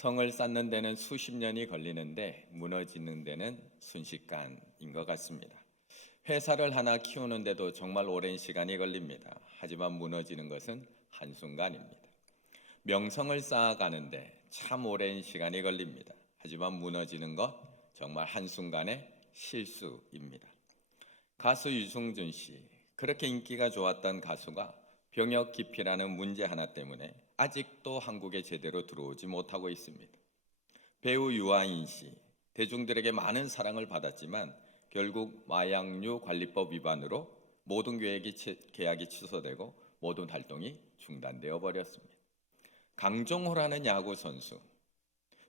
성을 쌓는 데는 수십 년이 걸리는데 무너지는 데는 순식간인 것 같습니다. 회사를 하나 키우는데도 정말 오랜 시간이 걸립니다. 하지만 무너지는 것은 한순간입니다. 명성을 쌓아가는데 참 오랜 시간이 걸립니다. 하지만 무너지는 것 정말 한순간의 실수입니다. 가수 유승준 씨, 그렇게 인기가 좋았던 가수가 병역 기피라는 문제 하나 때문에 아직도 한국에 제대로 들어오지 못하고 있습니다. 배우 유아인 씨, 대중들에게 많은 사랑을 받았지만 결국 마약류 관리법 위반으로 모든 계약이 취소되고 모든 활동이 중단되어 버렸습니다. 강정호라는 야구 선수,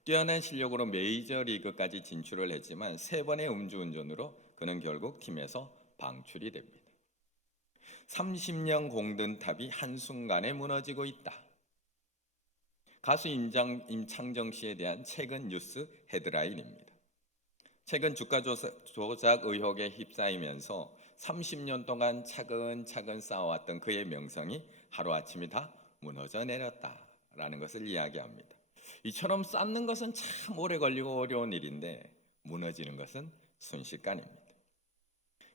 뛰어난 실력으로 메이저리그까지 진출을 했지만 3번의 음주운전으로 그는 결국 팀에서 방출이 됩니다. 30년 공든 탑이 한순간에 무너지고 있다. 가수 임창정 씨에 대한 최근 뉴스 헤드라인입니다. 최근 주가 조작 의혹에 휩싸이면서 30년 동안 차근차근 쌓아왔던 그의 명성이 하루아침에 다 무너져 내렸다라는 것을 이야기합니다. 이처럼 쌓는 것은 참 오래 걸리고 어려운 일인데 무너지는 것은 순식간입니다.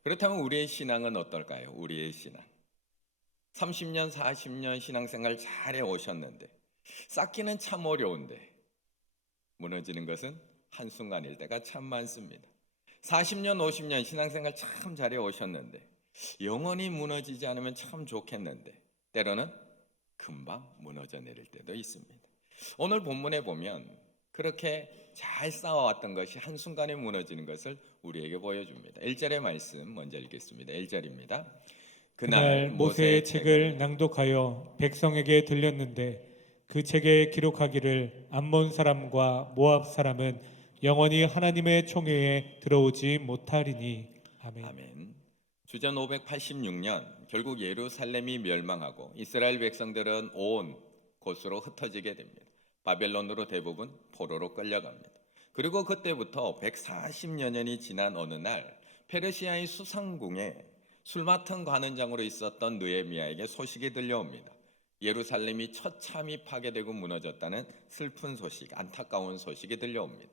그렇다면 우리의 신앙은 어떨까요? 우리의 신앙. 30년, 40년 신앙생활 잘해 오셨는데 쌓기는 참 어려운데 무너지는 것은 한순간일 때가 참 많습니다. 40년, 50년 신앙생활 참 잘해 오셨는데 영원히 무너지지 않으면 참 좋겠는데 때로는 금방 무너져 내릴 때도 있습니다. 오늘 본문에 보면 그렇게 잘 쌓아왔던 것이 한순간에 무너지는 것을 우리에게 보여줍니다. 1절의 말씀 먼저 읽겠습니다. 1절입니다. 그날 모세의 책을 낭독하여 백성에게 들렸는데 그 책에 기록하기를 암몬 사람과 모압 사람은 영원히 하나님의 총회에 들어오지 못하리니. 아멘. 아멘. 주전 586년 결국 예루살렘이 멸망하고 이스라엘 백성들은 온 곳으로 흩어지게 됩니다. 바벨론으로 대부분 포로로 끌려갑니다. 그리고 그때부터 140여 년이 지난 어느 날 페르시아의 수상궁에 술 맡은 관원장으로 있었던 느헤미야에게 소식이 들려옵니다. 예루살렘이 처참히 파괴되고 무너졌다는 슬픈 소식, 안타까운 소식이 들려옵니다.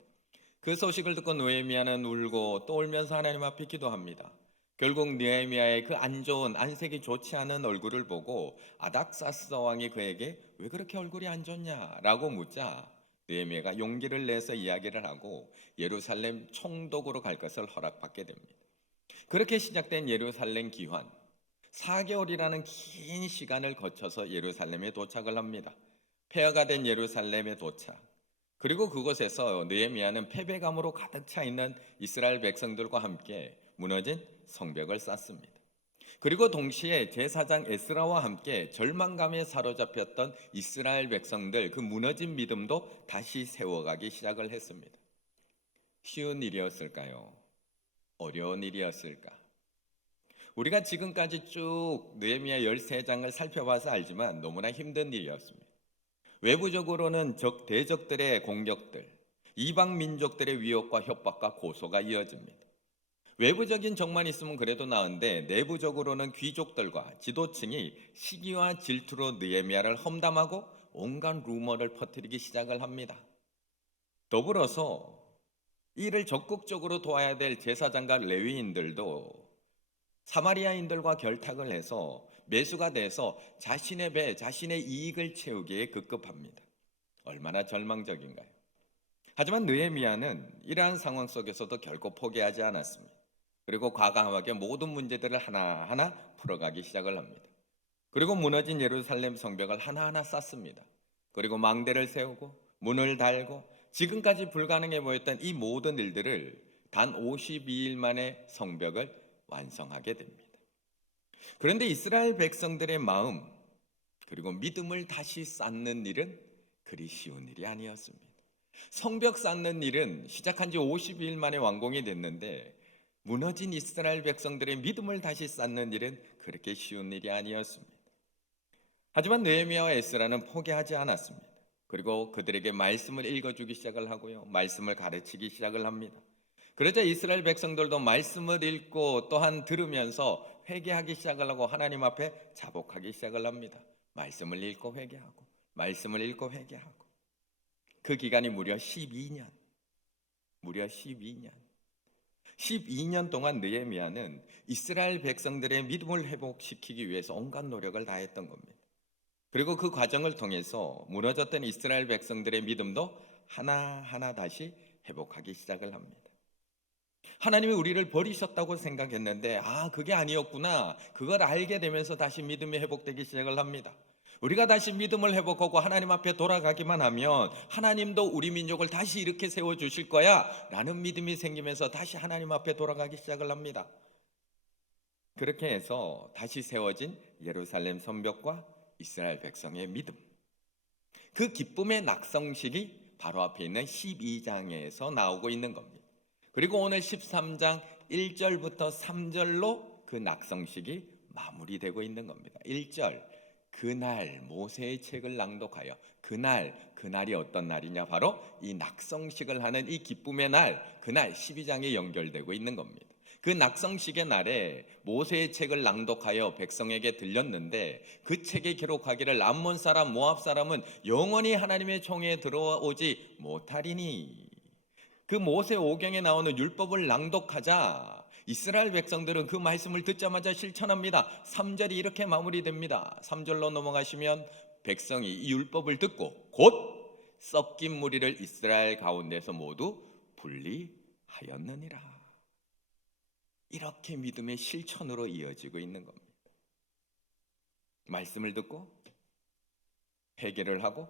그 소식을 듣고 느헤미야는 울고 또 울면서 하나님 앞에 기도합니다. 결국 느헤미야의 그 안 좋은, 안색이 좋지 않은 얼굴을 보고 아닥사스 왕이 그에게 왜 그렇게 얼굴이 안 좋냐라고 묻자 느헤미야가 용기를 내서 이야기를 하고 예루살렘 총독으로 갈 것을 허락받게 됩니다. 그렇게 시작된 예루살렘 기환, 4개월이라는 긴 시간을 거쳐서 예루살렘에 도착을 합니다. 폐허가 된 예루살렘에 도착. 그리고 그곳에서 느헤미야는 패배감으로 가득 차 있는 이스라엘 백성들과 함께 무너진 성벽을 쌓습니다. 그리고 동시에 제사장 에스라와 함께 절망감에 사로잡혔던 이스라엘 백성들 그 무너진 믿음도 다시 세워가기 시작을 했습니다. 쉬운 일이었을까요? 어려운 일이었을까? 우리가 지금까지 쭉 느헤미야 13장을 살펴봐서 알지만 너무나 힘든 일이었습니다. 외부적으로는 대적들의 공격들, 이방 민족들의 위협과 협박과 고소가 이어집니다. 외부적인 적만 있으면 그래도 나은데 내부적으로는 귀족들과 지도층이 시기와 질투로 느헤미야를 험담하고 온갖 루머를 퍼뜨리기 시작을 합니다. 더불어서 이를 적극적으로 도와야 될 제사장과 레위인들도 사마리아인들과 결탁을 해서 매수가 돼서 자신의 배, 자신의 이익을 채우기에 급급합니다. 얼마나 절망적인가요? 하지만 느헤미야는 이러한 상황 속에서도 결코 포기하지 않았습니다. 그리고 과감하게 모든 문제들을 하나하나 풀어가기 시작을 합니다. 그리고 무너진 예루살렘 성벽을 하나하나 쌓습니다. 그리고 망대를 세우고 문을 달고 지금까지 불가능해 보였던 이 모든 일들을 단 52일 만에 성벽을 완성하게 됩니다. 그런데 이스라엘 백성들의 마음 그리고 믿음을 다시 쌓는 일은 그리 쉬운 일이 아니었습니다. 성벽 쌓는 일은 시작한 지 52일 만에 완공이 됐는데 무너진 이스라엘 백성들의 믿음을 다시 쌓는 일은 그렇게 쉬운 일이 아니었습니다. 하지만 느헤미야와 에스라는 포기하지 않았습니다. 그리고 그들에게 말씀을 읽어주기 시작을 하고요. 말씀을 가르치기 시작을 합니다. 그러자 이스라엘 백성들도 말씀을 읽고 또한 들으면서 회개하기 시작을 하고 하나님 앞에 자복하기 시작을 합니다. 말씀을 읽고 회개하고 말씀을 읽고 회개하고 그 기간이 무려 12년. 무려 12년. 12년 동안 느헤미야는 이스라엘 백성들의 믿음을 회복시키기 위해서 온갖 노력을 다했던 겁니다. 그리고 그 과정을 통해서 무너졌던 이스라엘 백성들의 믿음도 하나하나 다시 회복하기 시작을 합니다. 하나님이 우리를 버리셨다고 생각했는데 그게 아니었구나. 그걸 알게 되면서 다시 믿음이 회복되기 시작을 합니다. 우리가 다시 믿음을 회복하고 하나님 앞에 돌아가기만 하면 하나님도 우리 민족을 다시 이렇게 세워주실 거야 라는 믿음이 생기면서 다시 하나님 앞에 돌아가기 시작을 합니다. 그렇게 해서 다시 세워진 예루살렘 성벽과 이스라엘 백성의 믿음, 그 기쁨의 낙성식이 바로 앞에 있는 12장에서 나오고 있는 겁니다. 그리고 오늘 13장 1절부터 3절로 그 낙성식이 마무리되고 있는 겁니다. 1절, 그날 모세의 책을 낭독하여. 그날이 어떤 날이냐? 바로 이 낙성식을 하는 이 기쁨의 날, 그날 12장에 연결되고 있는 겁니다. 그 낙성식의 날에 모세의 책을 낭독하여 백성에게 들렸는데 그 책에 기록하기를 암몬 사람 모압 사람은 영원히 하나님의 총에 들어오지 못하리니. 그 모세 오경에 나오는 율법을 낭독하자 이스라엘 백성들은 그 말씀을 듣자마자 실천합니다. 3절이 이렇게 마무리됩니다. 3절로 넘어가시면 백성이 이 율법을 듣고 곧 섞인 무리를 이스라엘 가운데서 모두 분리하였느니라. 이렇게 믿음의 실천으로 이어지고 있는 겁니다. 말씀을 듣고 회개를 하고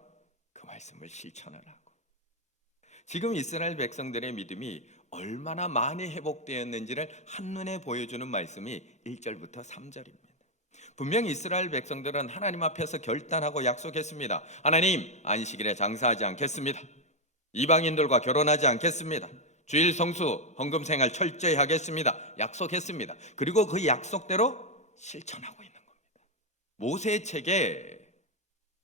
그 말씀을 실천을 하고. 지금 이스라엘 백성들의 믿음이 얼마나 많이 회복되었는지를 한눈에 보여주는 말씀이 1절부터 3절입니다. 분명히 이스라엘 백성들은 하나님 앞에서 결단하고 약속했습니다. 하나님, 안식일에 장사하지 않겠습니다. 이방인들과 결혼하지 않겠습니다. 주일 성수, 헌금 생활 철저히 하겠습니다. 약속했습니다. 그리고 그 약속대로 실천하고 있는 겁니다. 모세의 책에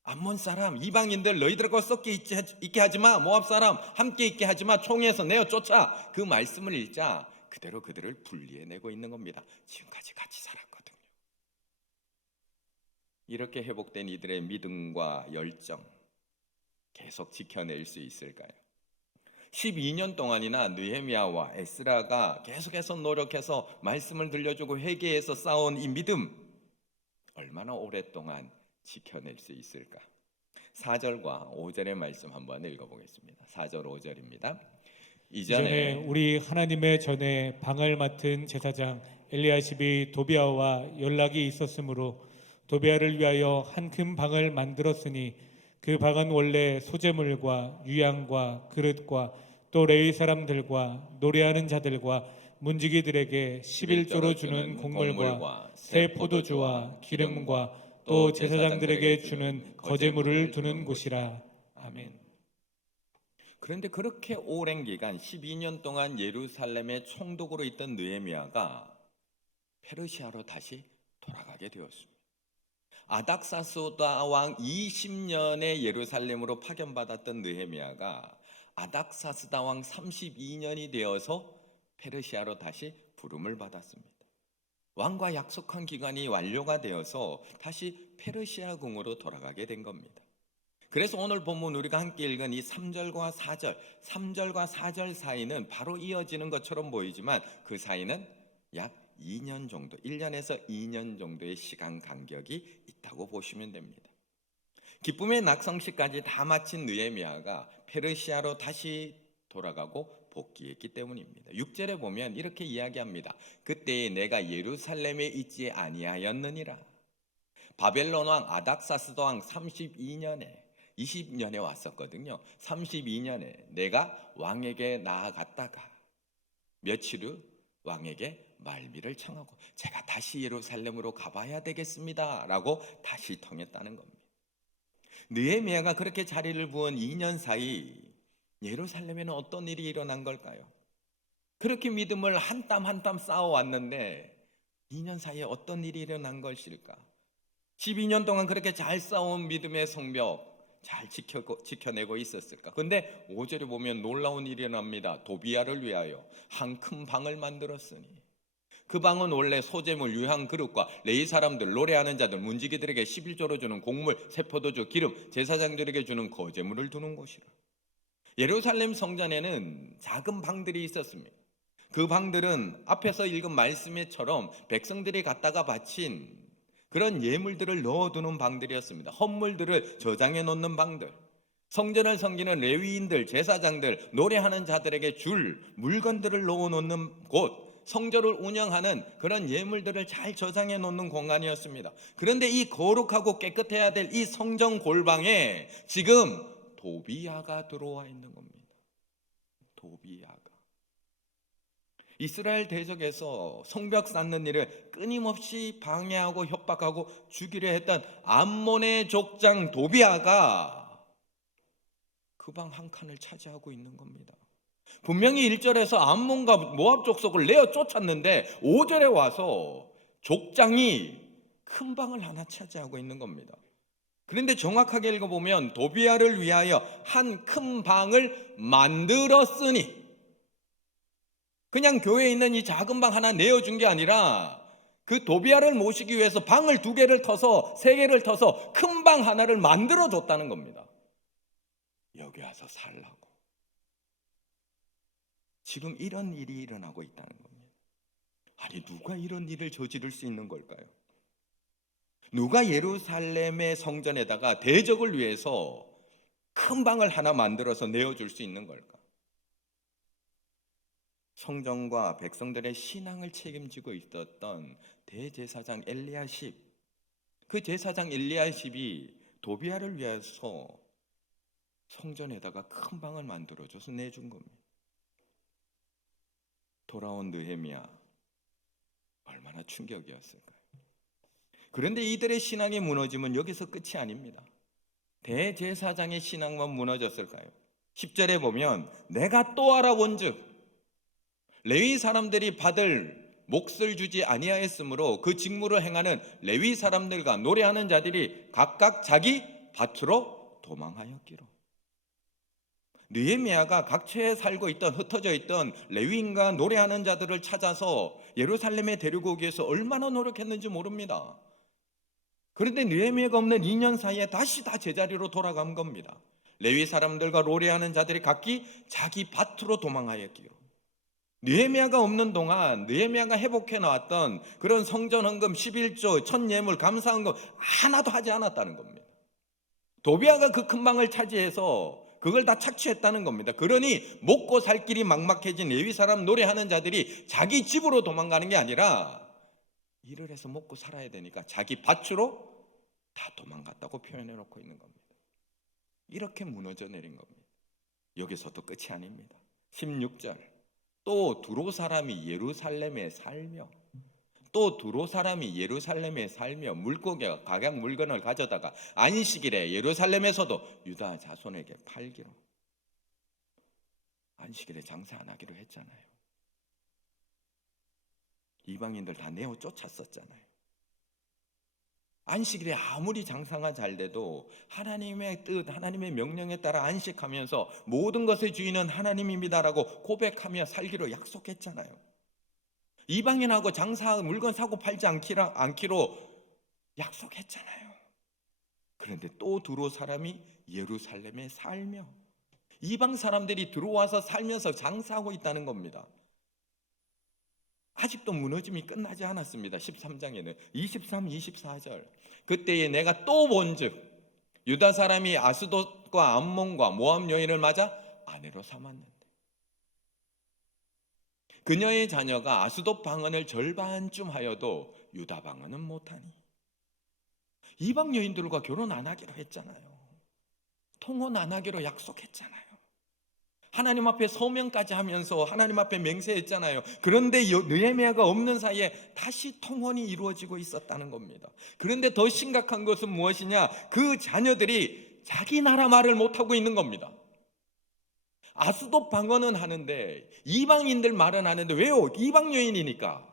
암몬 사람, 이방인들 너희들과 섞여 있게 하지마, 모압 사람 함께 있게 하지마, 총에서 내어 쫓아, 그 말씀을 읽자 그대로 그들을 분리해내고 있는 겁니다. 지금까지 같이 살았거든요. 이렇게 회복된 이들의 믿음과 열정 계속 지켜낼 수 있을까요? 12년 동안이나 느헤미야와 에스라가 계속해서 노력해서 말씀을 들려주고 회개해서 쌓아온 이 믿음 얼마나 오랫동안 지켜낼 수 있을까? 4절과 5절의 말씀 한번 읽어보겠습니다. 4절 5절입니다. 이전에 우리 하나님의 전에 방을 맡은 제사장 엘리야십이 도비아와 연락이 있었으므로 도비아를 위하여 한 큰 방을 만들었으니 그 방은 원래 소재물과 유향과 그릇과 또 레위 사람들과 노래하는 자들과 문지기들에게 11조로 주는 곡물과 새 포도주와 기름과 또 제사장들에게 주는 거제물을 두는 곳이라. 아멘. 그런데 그렇게 오랜 기간 12년 동안 예루살렘의 총독으로 있던 느헤미야가 페르시아로 다시 돌아가게 되었습니다. 아닥사스다 왕 20년에 예루살렘으로 파견받았던 느헤미야가 아닥사스다 왕 32년이 되어서 페르시아로 다시 부름을 받았습니다. 왕과 약속한 기간이 완료가 되어서 다시 페르시아 궁으로 돌아가게 된 겁니다. 그래서 오늘 본문 우리가 함께 읽은 이 3절과 4절 사이는 바로 이어지는 것처럼 보이지만 그 사이는 약 2년 정도, 1년에서 2년 정도의 시간 간격이 있다고 보시면 됩니다. 기쁨의 낙성식까지 다 마친 느헤미야가 페르시아로 다시 돌아가고 복귀했기 때문입니다. 6절에 보면 이렇게 이야기합니다. 그때에 내가 예루살렘에 있지 아니하였느니라. 바벨론 왕 아닥사스다 왕 32년에 20년에 왔었거든요. 32년에 내가 왕에게 나아갔다가 며칠 후 왕에게 말미를 청하고 제가 다시 예루살렘으로 가봐야 되겠습니다 라고 다시 통했다는 겁니다. 느헤미야가 그렇게 자리를 부은 2년 사이 예루살렘에는 어떤 일이 일어난 걸까요? 그렇게 믿음을 한 땀 한 땀 쌓아왔는데 2년 사이에 어떤 일이 일어난 것일까? 12년 동안 그렇게 잘 쌓아온 믿음의 성벽 잘 지켜내고 있었을까? 근데 5절에 보면 놀라운 일이 일어납니다. 도비아를 위하여 한 큰 방을 만들었으니 그 방은 원래 소재물 유향 그릇과 레위 사람들 노래하는 자들 문지기들에게 11조로 주는 곡물 새 포도주 기름 제사장들에게 주는 거제물을 두는 곳이라. 예루살렘 성전에는 작은 방들이 있었습니다. 그 방들은 앞에서 읽은 말씀처럼 백성들이 갖다가 바친 그런 예물들을 넣어두는 방들이었습니다. 헌물들을 저장해 놓는 방들. 성전을 섬기는 레위인들, 제사장들, 노래하는 자들에게 줄 물건들을 넣어놓는 곳, 성전을 운영하는 그런 예물들을 잘 저장해 놓는 공간이었습니다. 그런데 이 거룩하고 깨끗해야 될 이 성전 골방에 지금 도비야가 들어와 있는 겁니다. 도비야가. 이스라엘 대적에서 성벽 쌓는 일을 끊임없이 방해하고 협박하고 죽이려 했던 암몬의 족장 도비야가 그 방 한 칸을 차지하고 있는 겁니다. 분명히 1절에서 암몬과 모압 족속을 내어 쫓았는데 5절에 와서 족장이 큰 방을 하나 차지하고 있는 겁니다. 그런데 정확하게 읽어보면 도비야를 위하여 한 큰 방을 만들었으니, 그냥 교회에 있는 이 작은 방 하나 내어준 게 아니라 그 도비야를 모시기 위해서 방을 2개를 터서 3개를 터서 큰 방 하나를 만들어줬다는 겁니다. 여기 와서 살라고. 지금 이런 일이 일어나고 있다는 겁니다. 아니, 누가 이런 일을 저지를 수 있는 걸까요? 누가 예루살렘의 성전에다가 대적을 위해서 큰 방을 하나 만들어서 내어줄 수 있는 걸까? 성전과 백성들의 신앙을 책임지고 있었던 대제사장 엘리야십, 그 제사장 엘리야십이 도비야를 위해서 성전에다가 큰 방을 만들어줘서 내준 겁니다. 돌아온 느헤미야, 얼마나 충격이었을까요? 그런데 이들의 신앙이 무너지면 여기서 끝이 아닙니다. 대제사장의 신앙만 무너졌을까요? 10절에 보면 내가 또 알아본즉 레위 사람들이 받을 몫을 주지 아니하였으므로 그 직무를 행하는 레위 사람들과 노래하는 자들이 각각 자기 밭으로 도망하였기로. 느헤미야가 각처에 살고 있던, 흩어져 있던 레위인과 노래하는 자들을 찾아서 예루살렘에 데리고 오기 위해서 얼마나 노력했는지 모릅니다. 그런데 느헤미야가 없는 2년 사이에 다시 다 제자리로 돌아간 겁니다. 레위 사람들과 노래하는 자들이 각기 자기 밭으로 도망하였기로. 느헤미야가 없는 동안 느헤미야가 회복해 나왔던 그런 성전 헌금 11조, 첫 예물, 감사 헌금 하나도 하지 않았다는 겁니다. 도비야가 그 큰 방을 차지해서 그걸 다 착취했다는 겁니다. 그러니 먹고 살 길이 막막해진 레위 사람 노래하는 자들이 자기 집으로 도망가는 게 아니라 일을 해서 먹고 살아야 되니까 자기 밭으로 다 도망갔다고 표현해 놓고 있는 겁니다. 이렇게 무너져 내린 겁니다. 여기서도 끝이 아닙니다. 16절, 또 두로 사람이 예루살렘에 살며, 또 두로 사람이 예루살렘에 살며 물고기와 각약 물건을 가져다가 안식일에 예루살렘에서도 유다 자손에게 팔기로. 안식일에 장사 안 하기로 했잖아요. 이방인들 다 내어 쫓았었잖아요. 안식일에 아무리 장사가 잘 돼도 하나님의 뜻, 하나님의 명령에 따라 안식하면서 모든 것의 주인은 하나님입니다라고 고백하며 살기로 약속했잖아요. 이방인하고 장사, 물건 사고 팔지 않기로 약속했잖아요. 그런데 또 두로 사람이 예루살렘에 살며, 이방 사람들이 들어와서 살면서 장사하고 있다는 겁니다. 아직도 무너짐이 끝나지 않았습니다. 13장에는 23, 24절, 그때에 내가 또 본즉 유다 사람이 아스돗과 암몬과 모압 여인을 맞아 아내로 삼았는데 그녀의 자녀가 아스돗 방언을 절반쯤 하여도 유다 방언은 못하니. 이방 여인들과 결혼 안 하기로 했잖아요. 통혼 안 하기로 약속했잖아요. 하나님 앞에 서명까지 하면서 하나님 앞에 맹세했잖아요. 그런데 느헤미야가 없는 사이에 다시 통혼이 이루어지고 있었다는 겁니다. 그런데 더 심각한 것은 무엇이냐? 그 자녀들이 자기 나라 말을 못하고 있는 겁니다. 아스돗 방언은 하는데 이방인들 말은 하는데, 왜요? 이방 여인이니까.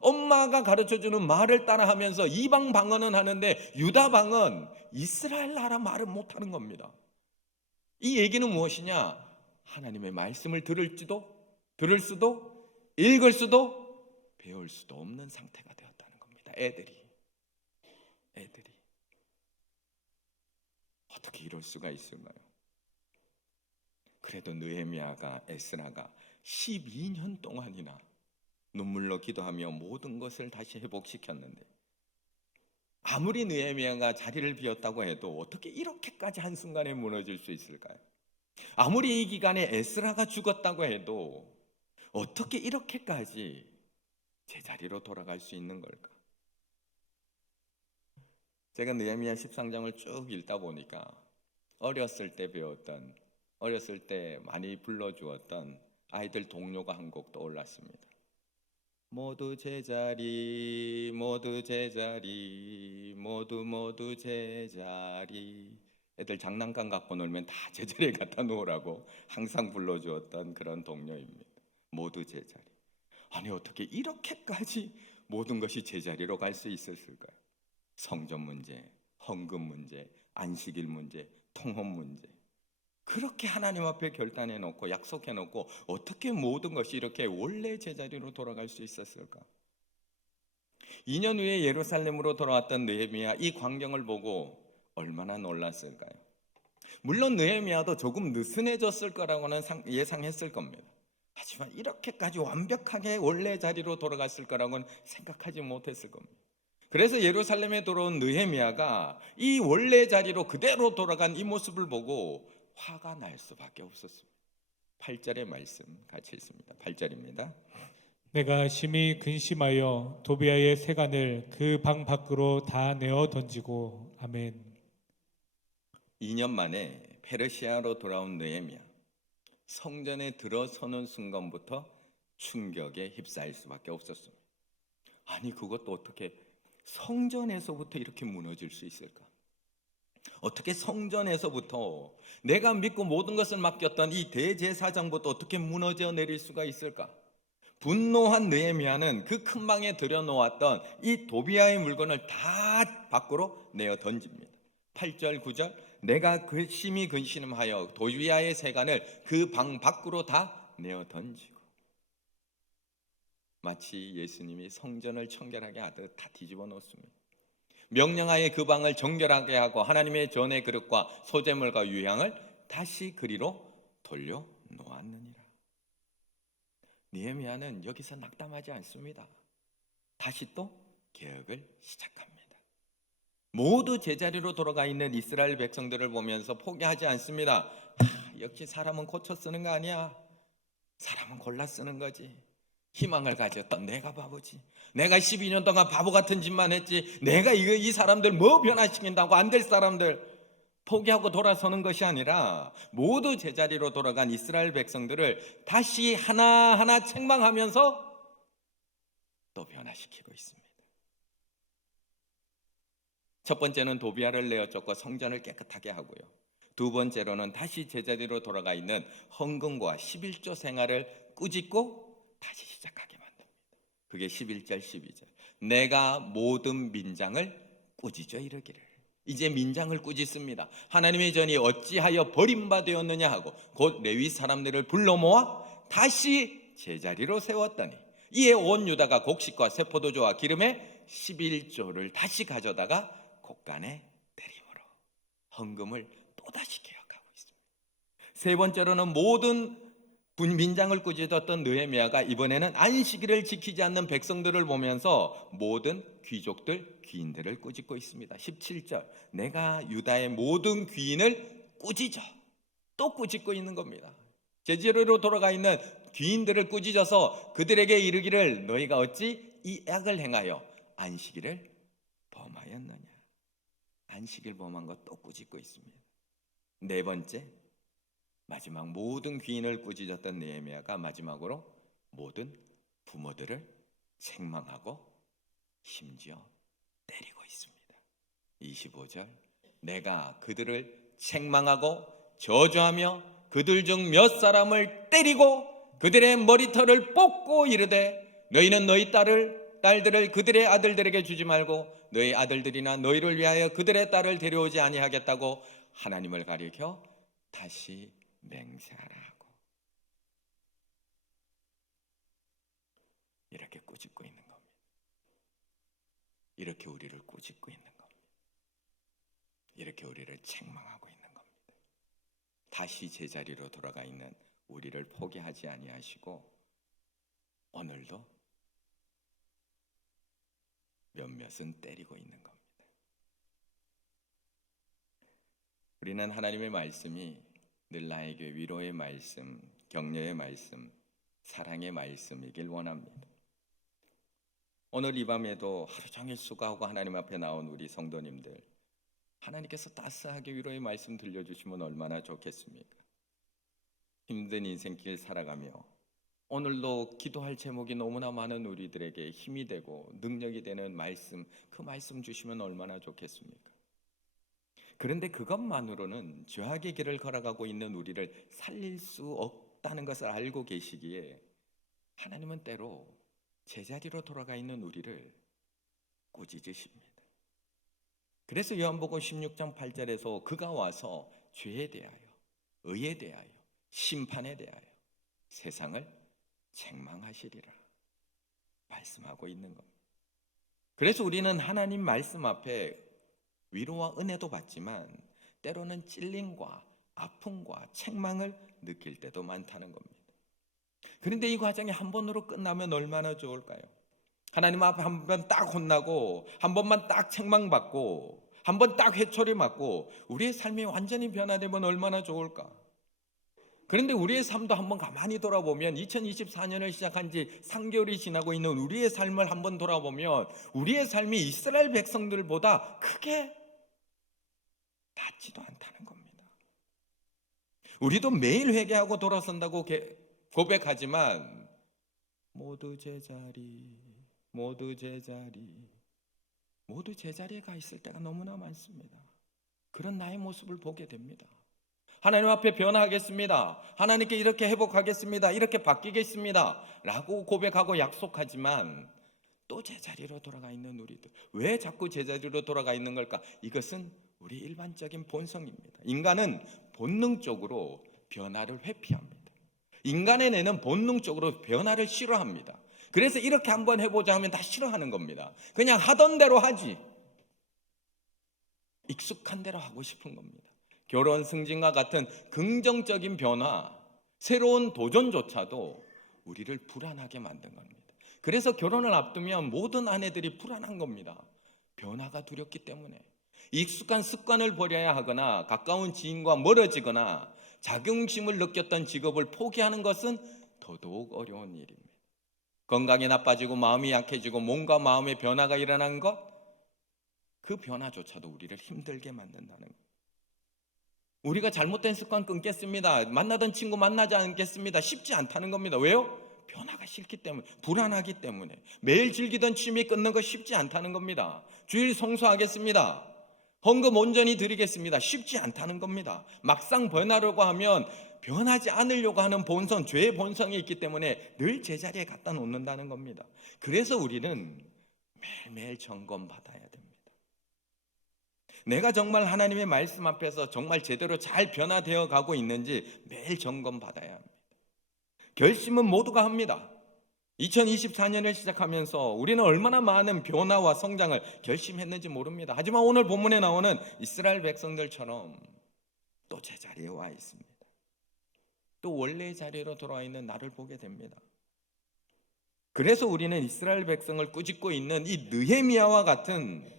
엄마가 가르쳐주는 말을 따라하면서 이방 방언은 하는데 유다 방언, 이스라엘 나라 말은 못하는 겁니다. 이 얘기는 무엇이냐? 하나님의 말씀을 들을 수도 읽을 수도 배울 수도 없는 상태가 되었다는 겁니다. 애들이 어떻게 이럴 수가 있을까요? 그래도 느헤미야가 에스라가 12년 동안이나 눈물로 기도하며 모든 것을 다시 회복시켰는데, 아무리 느헤미야가 자리를 비웠다고 해도 어떻게 이렇게까지 한순간에 무너질 수 있을까요? 아무리 이 기간에 에스라가 죽었다고 해도 어떻게 이렇게까지 제자리로 돌아갈 수 있는 걸까? 제가 느헤미야 13장을 쭉 읽다 보니까 어렸을 때 배웠던, 어렸을 때 많이 불러주었던 아이들 동요가 한 곡 떠올랐습니다. 모두 제자리, 모두 제자리, 모두 제자리. 애들 장난감 갖고 놀면 다 제자리에 갖다 놓으라고 항상 불러주었던 그런 동요입니다. 모두 제자리. 아니 어떻게 이렇게까지 모든 것이 제자리로 갈 수 있었을까요? 성전 문제, 헌금 문제, 안식일 문제, 통혼 문제, 그렇게 하나님 앞에 결단해 놓고 약속해 놓고 어떻게 모든 것이 이렇게 원래 제자리로 돌아갈 수 있었을까? 2년 후에 예루살렘으로 돌아왔던 느헤미야, 이 광경을 보고 얼마나 놀랐을까요? 물론 느헤미야도 조금 느슨해졌을 거라고는 예상했을 겁니다. 하지만 이렇게까지 완벽하게 원래 자리로 돌아갔을 거라고는 생각하지 못했을 겁니다. 그래서 예루살렘에 들어온 느헤미야가 이 원래 자리로 그대로 돌아간 이 모습을 보고 화가 날 수밖에 없었습니다. 8절의 말씀 같이 읽습니다. 8절입니다. 내가 심히 근심하여 도비아의 세간을 그 방 밖으로 다 내어 던지고. 아멘. 2년 만에 페르시아로 돌아온 느헤미야, 성전에 들어서는 순간부터 충격에 휩싸일 수밖에 없었습니다. 아니 그것도 어떻게 성전에서부터 이렇게 무너질 수 있을까? 어떻게 성전에서부터 내가 믿고 모든 것을 맡겼던 이 대제사장부터 어떻게 무너져 내릴 수가 있을까? 분노한 느헤미야는 그 큰 방에 들여놓았던 이 도비아의 물건을 다 밖으로 내어 던집니다. 8절 9절, 내가 심히 근심하여 도비아의 세간을 그 방 밖으로 다 내어 던지고. 마치 예수님이 성전을 청결하게 하듯 다 뒤집어 놓습니다. 명령하에 그 방을 정결하게 하고 하나님의 전의 그릇과 소재물과 유향을 다시 그리로 돌려 놓았느니라. 느헤미야는 여기서 낙담하지 않습니다. 다시 또 개혁을 시작합니다. 모두 제자리로 돌아가 있는 이스라엘 백성들을 보면서 포기하지 않습니다. 역시 사람은 고쳐 쓰는 거 아니야. 사람은 골라 쓰는 거지. 희망을 가졌던 내가 바보지. 내가 12년 동안 바보 같은 짓만 했지. 내가 이 사람들 뭐 변화시킨다고 안 될 사람들 포기하고 돌아서는 것이 아니라 모두 제자리로 돌아간 이스라엘 백성들을 다시 하나하나 책망하면서 또 변화시키고 있습니다. 첫 번째는 도비아를 내어 쫓고 성전을 깨끗하게 하고요. 두 번째로는 다시 제자리로 돌아가 있는 헌금과 11조 생활을 꾸짖고 다시 시작하게 만듭니다. 그게 11절 12절. 내가 모든 민장을 꾸짖어 이르기를. 이제 민장을 꾸짖습니다. 하나님의 전이 어찌하여 버림받았느냐 하고 곧 레위 사람들을 불러 모아 다시 제자리로 세웠더니 이에 온 유다가 곡식과 세포도주와 기름에 11조를 다시 가져다가 곡간에 때림으로 헌금을 또다시 개혁하고 있습니다. 세 번째로는 모든 민장을 꾸짖었던 느헤미야가 이번에는 안식일을 지키지 않는 백성들을 보면서 모든 귀족들, 귀인들을 꾸짖고 있습니다. 17절, 내가 유다의 모든 귀인을 꾸짖어. 또 꾸짖고 있는 겁니다. 제자리로 돌아가 있는 귀인들을 꾸짖어서 그들에게 이르기를 너희가 어찌 이 악을 행하여 안식일을 범하였느냐. 안식일 범한 것 또 꾸짖고 있습니다. 네 번째, 마지막 모든 귀인을 꾸짖었던 느헤미야가 마지막으로 모든 부모들을 책망하고 심지어 때리고 있습니다. 25절, 내가 그들을 책망하고 저주하며 그들 중 몇 사람을 때리고 그들의 머리털을 뽑고 이르되 너희는 너희 딸들을 그들의 아들들에게 주지 말고 너희 아들들이나 너희를 위하여 그들의 딸을 데려오지 아니하겠다고 하나님을 가리켜 다시 맹세하라 하고 이렇게 꾸짖고 있는 겁니다. 이렇게 우리를 꾸짖고 있는 겁니다. 이렇게 우리를 책망하고 있는 겁니다. 다시 제자리로 돌아가 있는 우리를 포기하지 아니하시고 오늘도 몇몇은 때리고 있는 겁니다. 우리는 하나님의 말씀이 늘 나에게 위로의 말씀, 격려의 말씀, 사랑의 말씀이길 원합니다. 오늘 이 밤에도 하루 종일 수고하고 하나님 앞에 나온 우리 성도님들, 하나님께서 따스하게 위로의 말씀 들려주시면 얼마나 좋겠습니까? 힘든 인생길 살아가며 오늘도 기도할 제목이 너무나 많은 우리들에게 힘이 되고 능력이 되는 말씀, 그 말씀 주시면 얼마나 좋겠습니까? 그런데 그것만으로는 죄악의 길을 걸어가고 있는 우리를 살릴 수 없다는 것을 알고 계시기에 하나님은 때로 제자리로 돌아가 있는 우리를 꾸짖으십니다. 그래서 요한복음 16장 8절에서 그가 와서 죄에 대하여, 의에 대하여, 심판에 대하여 세상을 책망하시리라 말씀하고 있는 겁니다. 그래서 우리는 하나님 말씀 앞에 위로와 은혜도 받지만 때로는 찔림과 아픔과 책망을 느낄 때도 많다는 겁니다. 그런데 이 과정이 한 번으로 끝나면 얼마나 좋을까요? 하나님 앞에 한 번 딱 혼나고 한 번만 딱 책망받고 한 번 딱 회초리 맞고 우리의 삶이 완전히 변화되면 얼마나 좋을까? 그런데 우리의 삶도 한번 가만히 돌아보면 2024년을 시작한 지 3개월이 지나고 있는 우리의 삶을 한번 돌아보면 우리의 삶이 이스라엘 백성들보다 크게 낫지도 않다는 겁니다. 우리도 매일 회개하고 돌아선다고 고백하지만 모두 제자리, 모두 제자리, 모두 제자리에 가 있을 때가 너무나 많습니다. 그런 나의 모습을 보게 됩니다. 하나님 앞에 변화하겠습니다. 하나님께 이렇게 회복하겠습니다. 이렇게 바뀌겠습니다. 라고 고백하고 약속하지만 또 제자리로 돌아가 있는 우리들. 왜 자꾸 제자리로 돌아가 있는 걸까? 이것은 우리 일반적인 본성입니다. 인간은 본능적으로 변화를 회피합니다. 인간의 뇌는 본능적으로 변화를 싫어합니다. 그래서 이렇게 한번 해보자 하면 다 싫어하는 겁니다. 그냥 하던 대로 하지. 익숙한 대로 하고 싶은 겁니다. 결혼 승진과 같은 긍정적인 변화, 새로운 도전조차도 우리를 불안하게 만든 겁니다. 그래서 결혼을 앞두면 모든 아내들이 불안한 겁니다. 변화가 두렵기 때문에. 익숙한 습관을 버려야 하거나 가까운 지인과 멀어지거나 자긍심을 느꼈던 직업을 포기하는 것은 더더욱 어려운 일입니다. 건강이 나빠지고 마음이 약해지고 몸과 마음의 변화가 일어난 것, 그 변화조차도 우리를 힘들게 만든다는 것. 우리가 잘못된 습관 끊겠습니다. 만나던 친구 만나지 않겠습니다. 쉽지 않다는 겁니다. 왜요? 변화가 싫기 때문에, 불안하기 때문에. 매일 즐기던 취미 끊는 거 쉽지 않다는 겁니다. 주일 성수하겠습니다. 헌금 온전히 드리겠습니다. 쉽지 않다는 겁니다. 막상 변하려고 하면 변하지 않으려고 하는 본성, 죄의 본성이 있기 때문에 늘 제자리에 갖다 놓는다는 겁니다. 그래서 우리는 매일매일 점검받아야 됩니다. 내가 정말 하나님의 말씀 앞에서 정말 제대로 잘 변화되어 가고 있는지 매일 점검받아야 합니다. 결심은 모두가 합니다. 2024년을 시작하면서 우리는 얼마나 많은 변화와 성장을 결심했는지 모릅니다. 하지만 오늘 본문에 나오는 이스라엘 백성들처럼 또 제자리에 와 있습니다. 또 원래의 자리로 돌아와 있는 나를 보게 됩니다. 그래서 우리는 이스라엘 백성을 꾸짖고 있는 이 느헤미야와 같은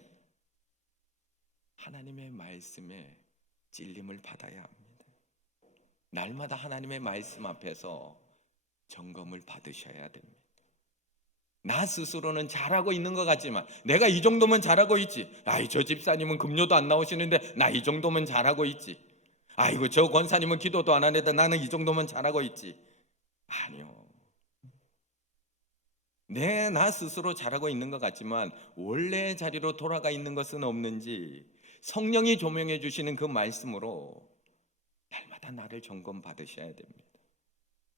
하나님의 말씀에 찔림을 받아야 합니다. 날마다 하나님의 말씀 앞에서 점검을 받으셔야 됩니다. 나 스스로는 잘하고 있는 것 같지만 내가 이 정도면 잘하고 있지. 아이 저 집사님은 금요도 안 나오시는데 나 이 정도면 잘하고 있지. 아이고 저 권사님은 기도도 안 하는데 나는 이 정도면 잘하고 있지. 아니요. 나 스스로 잘하고 있는 것 같지만 원래의 자리로 돌아가 있는 것은 없는지 성령이 조명해 주시는 그 말씀으로 날마다 나를 점검 받으셔야 됩니다.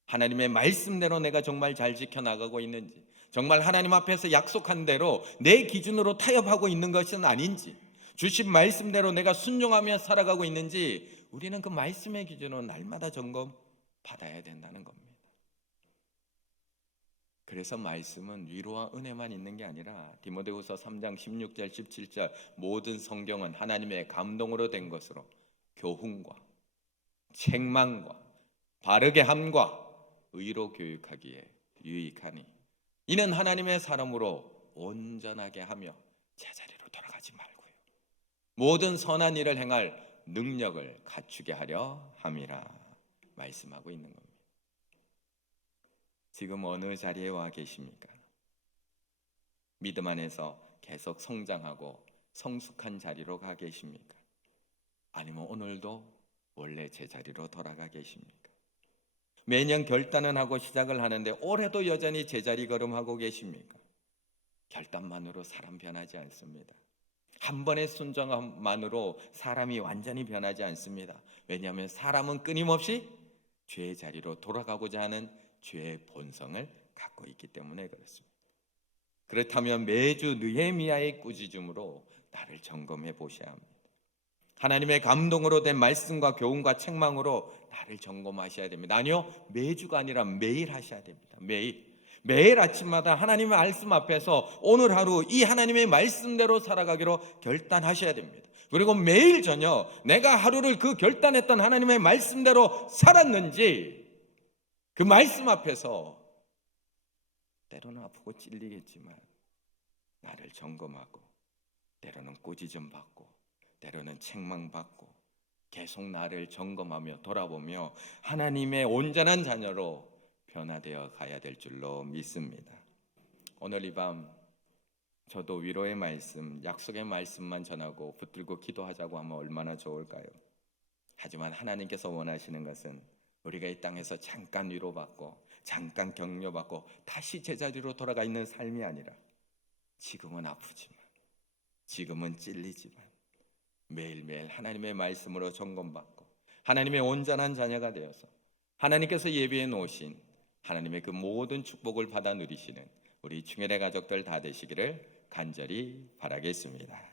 하나님의 말씀대로 내가 정말 잘 지켜나가고 있는지, 정말 하나님 앞에서 약속한 대로 내 기준으로 타협하고 있는 것은 아닌지, 주신 말씀대로 내가 순종하며 살아가고 있는지 우리는 그 말씀의 기준으로 날마다 점검 받아야 된다는 겁니다. 그래서 말씀은 위로와 은혜만 있는 게 아니라 디모데후서 3장 16절 17절 모든 성경은 하나님의 감동으로 된 것으로 교훈과 책망과 바르게 함과 의로 교육하기에 유익하니 이는 하나님의 사람으로 온전하게 하며 제자리로 돌아가지 말고요 모든 선한 일을 행할 능력을 갖추게 하려 함이라 말씀하고 있는 겁니다. 지금 어느 자리에 와 계십니까? 믿음 안에서 계속 성장하고 성숙한 자리로 가 계십니까? 아니면 오늘도 원래 제자리로 돌아가 계십니까? 매년 결단은 하고 시작을 하는데 올해도 여전히 제자리 걸음하고 계십니까? 결단만으로 사람 변하지 않습니다. 한 번의 순종만으로 사람이 완전히 변하지 않습니다. 왜냐하면 사람은 끊임없이 죄의 자리로 돌아가고자 하는 죄의 본성을 갖고 있기 때문에 그렇습니다. 그렇다면 매주 느헤미야의 꾸짖음으로 나를 점검해 보셔야 합니다. 하나님의 감동으로 된 말씀과 교훈과 책망으로 나를 점검하셔야 됩니다. 아니요, 매주가 아니라 매일 하셔야 됩니다. 매일 아침마다 하나님의 말씀 앞에서 오늘 하루 이 하나님의 말씀대로 살아가기로 결단하셔야 됩니다. 그리고 매일 저녁 내가 하루를 그 결단했던 하나님의 말씀대로 살았는지 그 말씀 앞에서 때로는 아프고 찔리겠지만 나를 점검하고 때로는 꾸짖음 받고 때로는 책망받고 계속 나를 점검하며 돌아보며 하나님의 온전한 자녀로 변화되어 가야 될 줄로 믿습니다. 오늘 이 밤 저도 위로의 말씀, 약속의 말씀만 전하고 붙들고 기도하자고 하면 얼마나 좋을까요? 하지만 하나님께서 원하시는 것은 우리가 이 땅에서 잠깐 위로받고 잠깐 격려받고 다시 제자리로 돌아가 있는 삶이 아니라 지금은 아프지만 지금은 찔리지만 매일매일 하나님의 말씀으로 점검받고 하나님의 온전한 자녀가 되어서 하나님께서 예비해 놓으신 하나님의 그 모든 축복을 받아 누리시는 우리 충혈의 가족들 다 되시기를 간절히 바라겠습니다.